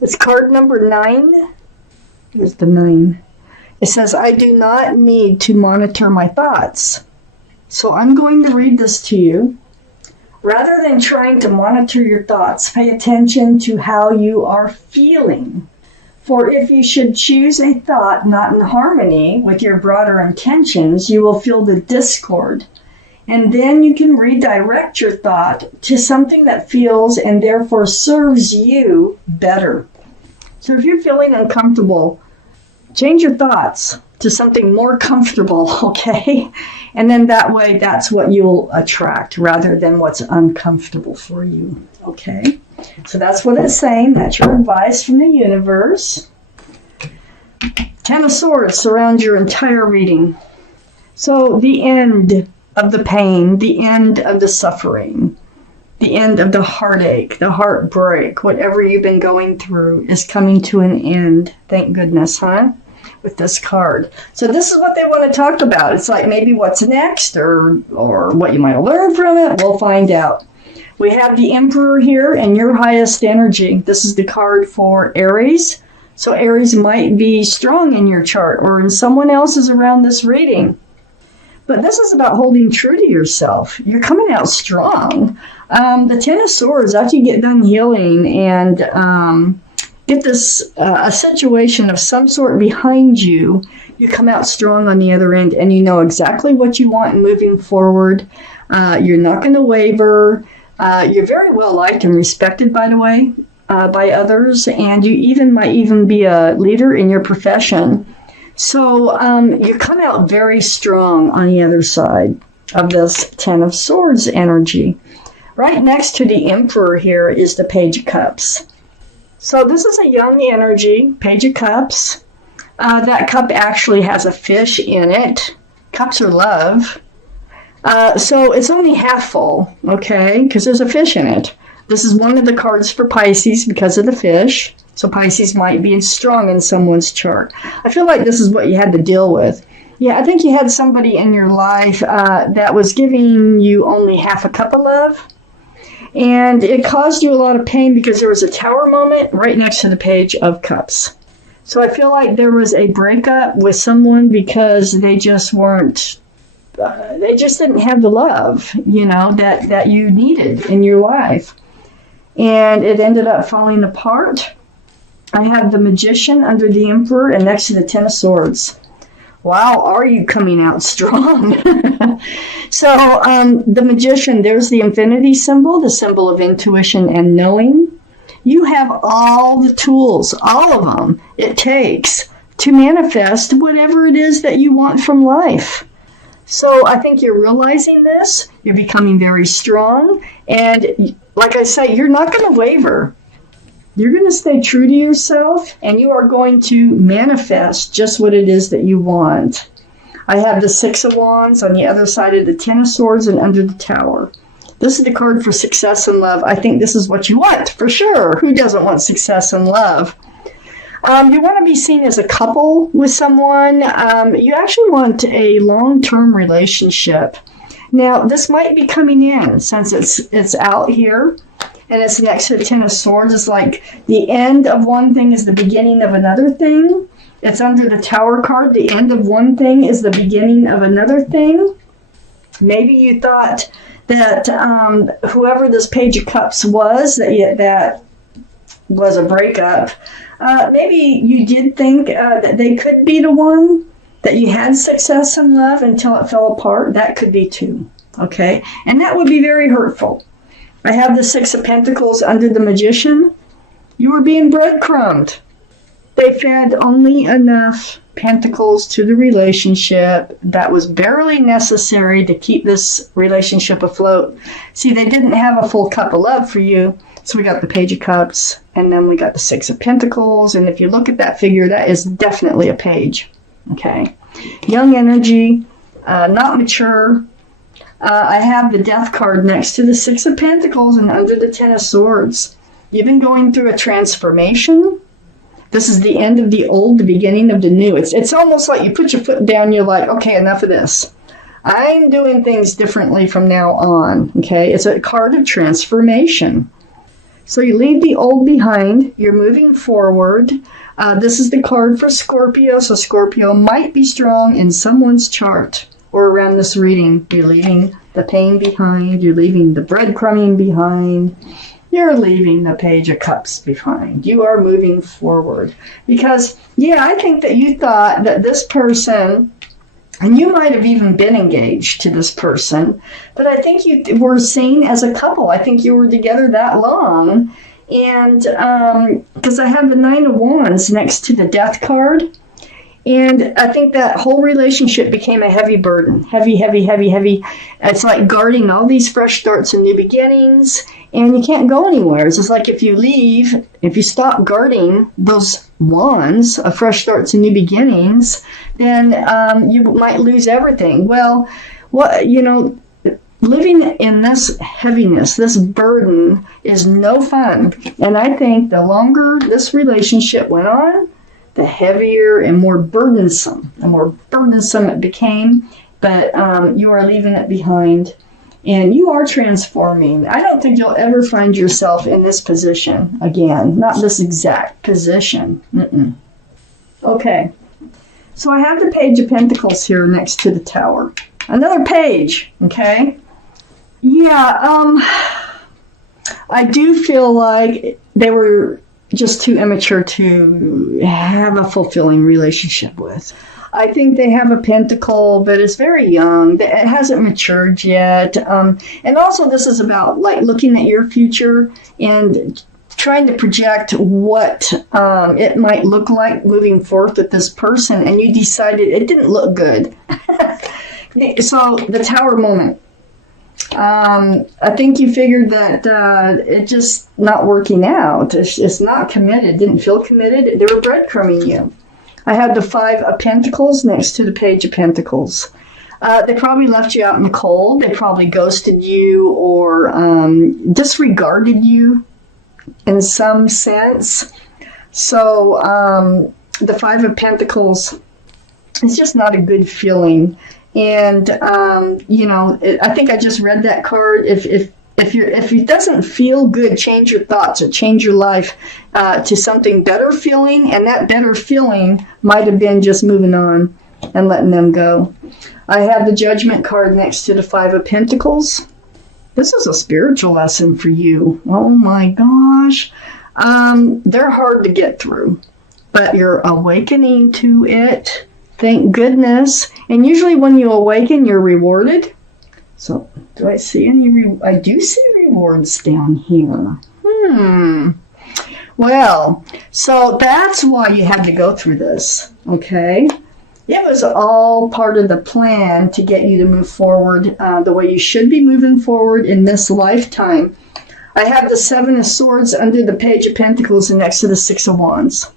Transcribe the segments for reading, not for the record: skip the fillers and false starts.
It's card number 9. Here's the 9. It says, I do not need to monitor my thoughts. So I'm going to read this to you. Rather than trying to monitor your thoughts, pay attention to how you are feeling. For if you should choose a thought not in harmony with your broader intentions, you will feel the discord. And then you can redirect your thought to something that feels and therefore serves you better. So if you're feeling uncomfortable, change your thoughts to something more comfortable, okay? And then that way, that's what you'll attract rather than what's uncomfortable for you, okay? So that's what it's saying. That's your advice from the universe. 10 of Swords surround your entire reading. So the end of the pain, the end of the suffering, the end of the heartache, the heartbreak, whatever you've been going through is coming to an end. Thank goodness, huh? With this card. So this is what they want to talk about. It's like maybe what's next or what you might learn from it. We'll find out. We have the Emperor here and your highest energy. This is the card for Aries. So Aries might be strong in your chart or in someone else's around this reading. But this is about holding true to yourself. You're coming out strong. The 10 of Swords, after you get done healing and get this a situation of some sort behind you, you come out strong on the other end and you know exactly what you want moving forward. You're not going to waver. You're very well liked and respected, by the way, by others, and you might even be a leader in your profession. So you come out very strong on the other side of this 10 of Swords energy. Right next to the Emperor here is the Page of Cups. So this is a young energy, Page of Cups. That cup actually has a fish in it. Cups are love. So it's only half full, okay, because there's a fish in it. This is one of the cards for Pisces because of the fish. So Pisces might be strong in someone's chart. I feel like this is what you had to deal with. Yeah, I think you had somebody in your life that was giving you only half a cup of love. And it caused you a lot of pain because there was a Tower moment right next to the Page of Cups. So I feel like there was a breakup with someone because they just weren't, they just didn't have the love, that you needed in your life. And it ended up falling apart. I have the Magician under the Emperor and next to the 10 of Swords. Wow, are you coming out strong? So the Magician, there's the infinity symbol, the symbol of intuition and knowing. You have all the tools, all of them it takes to manifest whatever it is that you want from life. So I think you're realizing this. You're becoming very strong. And like I say, you're not going to waver. You're going to stay true to yourself, and you are going to manifest just what it is that you want. I have the 6 of Wands on the other side of the 10 of Swords and under the Tower. This is the card for success and love. I think this is what you want, for sure. Who doesn't want success and love? You want to be seen as a couple with someone. You actually want a long-term relationship. Now, this might be coming in since it's out here. And it's next to the 10 of Swords. It's like the end of one thing is the beginning of another thing. It's under the Tower card. The end of one thing is the beginning of another thing. Maybe you thought that whoever this Page of Cups was, that was a breakup. Maybe you did think that they could be the one, that you had success in love until it fell apart. That could be too, okay? And that would be very hurtful. I have the 6 of Pentacles under the Magician. You were being breadcrumbed. They fed only enough pentacles to the relationship that was barely necessary to keep this relationship afloat. See, they didn't have a full cup of love for you. So we got the Page of Cups, and then we got the 6 of Pentacles. And if you look at that figure, that is definitely a page. Okay. Young energy, not mature. I have the Death card next to the 6 of Pentacles and under the 10 of Swords. You've been going through a transformation. This is the end of the old, the beginning of the new. It's almost like you put your foot down, you're like, okay, enough of this. I'm doing things differently from now on, okay? It's a card of transformation. So you leave the old behind. You're moving forward. This is the card for Scorpio. So Scorpio might be strong in someone's chart or around this reading. You're leaving the pain behind. You're leaving the breadcrumbing behind. You're leaving the Page of Cups behind. You are moving forward. Because, yeah, I think that you thought that this person, and you might have even been engaged to this person, but I think you were seen as a couple. I think you were together that long. And because I have the Nine of Wands next to the Death card. And I think that whole relationship became a heavy burden. Heavy, heavy, heavy, heavy. It's like guarding all these fresh starts and new beginnings. And you can't go anywhere. It's just like if you leave, if you stop guarding those wands of fresh starts and new beginnings, then you might lose everything. Well, living in this heaviness, this burden, is no fun. And I think the longer this relationship went on, the heavier and more burdensome it became. But you are leaving it behind. And you are transforming. I don't think you'll ever find yourself in this position again. Not this exact position. Okay. So I have the Page of Pentacles here next to the Tower. Another page, okay? Yeah, I do feel like they were just too immature to have a fulfilling relationship with. I think they have a pentacle, but it's very young. It hasn't matured yet. And also this is about like looking at your future and trying to project what it might look like moving forth with this person. And you decided it didn't look good. So the Tower moment. I think you figured that it just not working out. It's not committed. Didn't feel committed. They were breadcrumbing you. I had the Five of Pentacles next to the Page of Pentacles. They probably left you out in the cold. They probably ghosted you or disregarded you in some sense. So the Five of Pentacles is just not a good feeling. And, I think I just read that card. If it doesn't feel good, change your thoughts or change your life to something better feeling. And that better feeling might have been just moving on and letting them go. I have the Judgment card next to the Five of Pentacles. This is a spiritual lesson for you. Oh my gosh. They're hard to get through, but you're awakening to it. Thank goodness. And usually when you awaken, you're rewarded. So, do I see any? I do see rewards down here. Well, so that's why you had to go through this, okay? It was all part of the plan to get you to move forward the way you should be moving forward in this lifetime. I have the Seven of Swords under the Page of Pentacles and next to the Six of Wands.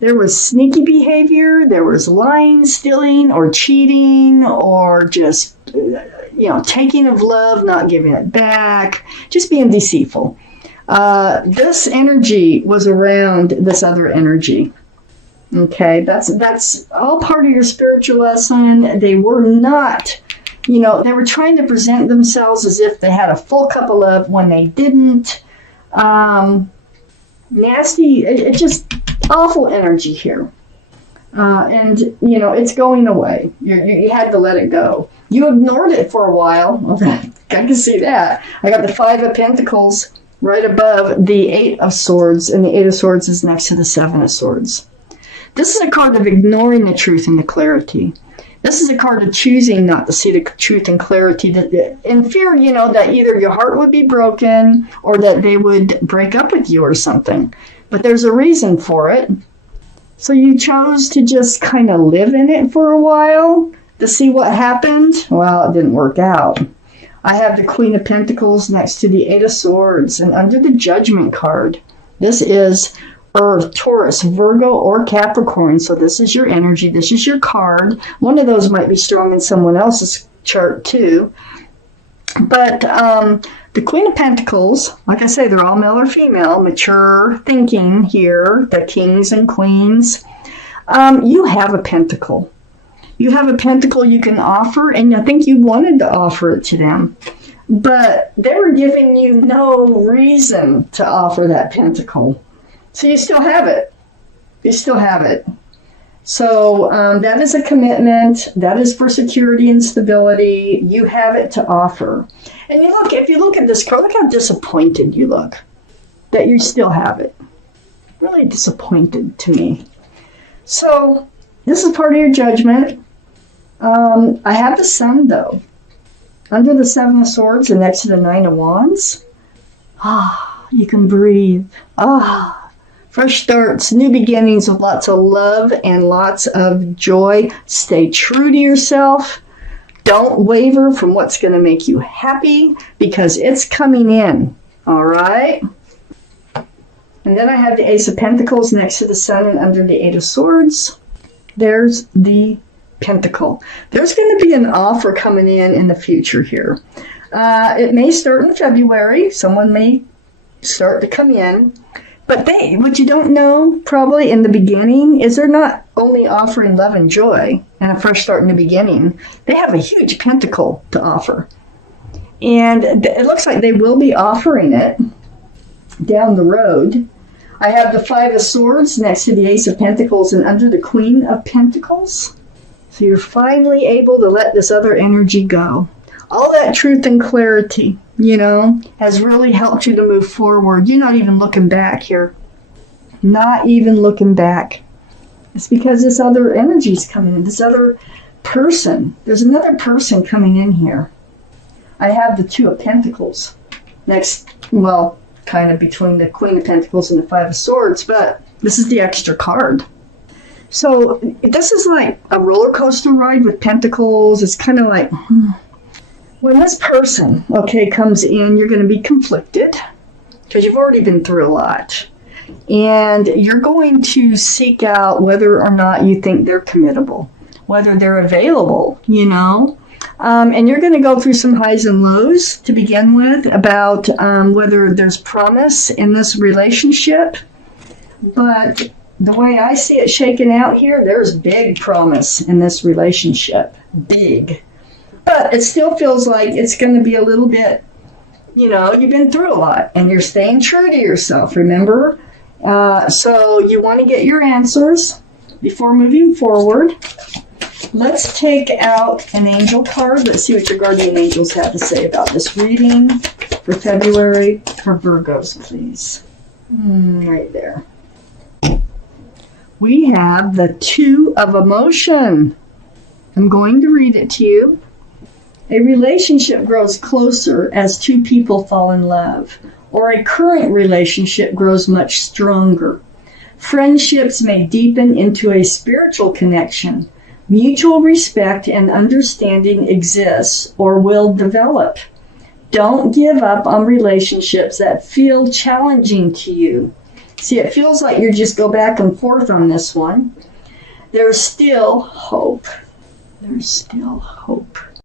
There was sneaky behavior, there was lying, stealing, or cheating, or just, taking of love, not giving it back, just being deceitful. This energy was around this other energy. Okay, that's all part of your spiritual lesson. They were not, they were trying to present themselves as if they had a full cup of love when they didn't. Nasty, it just awful energy here. And it's going away. You had to let it go. You ignored it for a while. I can see that. I got the Five of Pentacles right above the Eight of Swords, and the Eight of Swords is next to the Seven of Swords. This is a card of ignoring the truth and the clarity. This is a card of choosing not to see the truth and clarity, in fear, that either your heart would be broken or that they would break up with you or something. But there's a reason for it. So you chose to just kind of live in it for a while to see what happened. Well, it didn't work out. I have the Queen of Pentacles next to the Eight of Swords and under the Judgment card. This is Earth, Taurus, Virgo, or Capricorn. So this is your energy. This is your card. One of those might be strong in someone else's chart too. But the Queen of Pentacles, like I say, they're all male or female, mature thinking here, the kings and queens. You have a pentacle. You have a pentacle you can offer, and I think you wanted to offer it to them. but they were giving you no reason to offer that pentacle. So you still have it. You still have it. So that is a commitment. That is for security and stability. You have it to offer. And if you look at this card, look how disappointed you look that you still have it. Really disappointed to me. So this is part of your judgment. I have the Sun, though. Under the Seven of Swords and next to the Nine of Wands. You can breathe. Fresh starts, new beginnings with lots of love and lots of joy. Stay true to yourself. Don't waver from what's going to make you happy because it's coming in. All right? And then I have the Ace of Pentacles next to the Sun and under the Eight of Swords. There's the Pentacle. There's going to be an offer coming in the future here. It may start in February. Someone may start to come in. But what you don't know probably in the beginning is they're not only offering love and joy and a fresh start in the beginning. They have a huge pentacle to offer. And it looks like they will be offering it down the road. I have the Five of Swords next to the Ace of Pentacles and under the Queen of Pentacles. So you're finally able to let this other energy go. All that truth and clarity, has really helped you to move forward. You're not even looking back here. Not even looking back. It's because this other energy's coming in. This other person. There's another person coming in here. I have the Two of Pentacles next, kind of between the Queen of Pentacles and the Five of Swords, but this is the extra card. So this is like a roller coaster ride with pentacles. It's kind of like, when this person, comes in, you're going to be conflicted because you've already been through a lot. And you're going to seek out whether or not you think they're committable, whether they're available, And you're going to go through some highs and lows to begin with about whether there's promise in this relationship. But the way I see it shaking out here, there's big promise in this relationship. Big. But it still feels like it's going to be a little bit, you've been through a lot and you're staying true to yourself, remember? So you want to get your answers before moving forward. Let's take out an angel card. Let's see what your guardian angels have to say about this reading for February for Virgos, please. Right there. We have the Two of Emotion. I'm going to read it to you. A relationship grows closer as two people fall in love, or a current relationship grows much stronger. Friendships may deepen into a spiritual connection. Mutual respect and understanding exists or will develop. Don't give up on relationships that feel challenging to you. See, it feels like you just go back and forth on this one. There's still hope. There's still hope.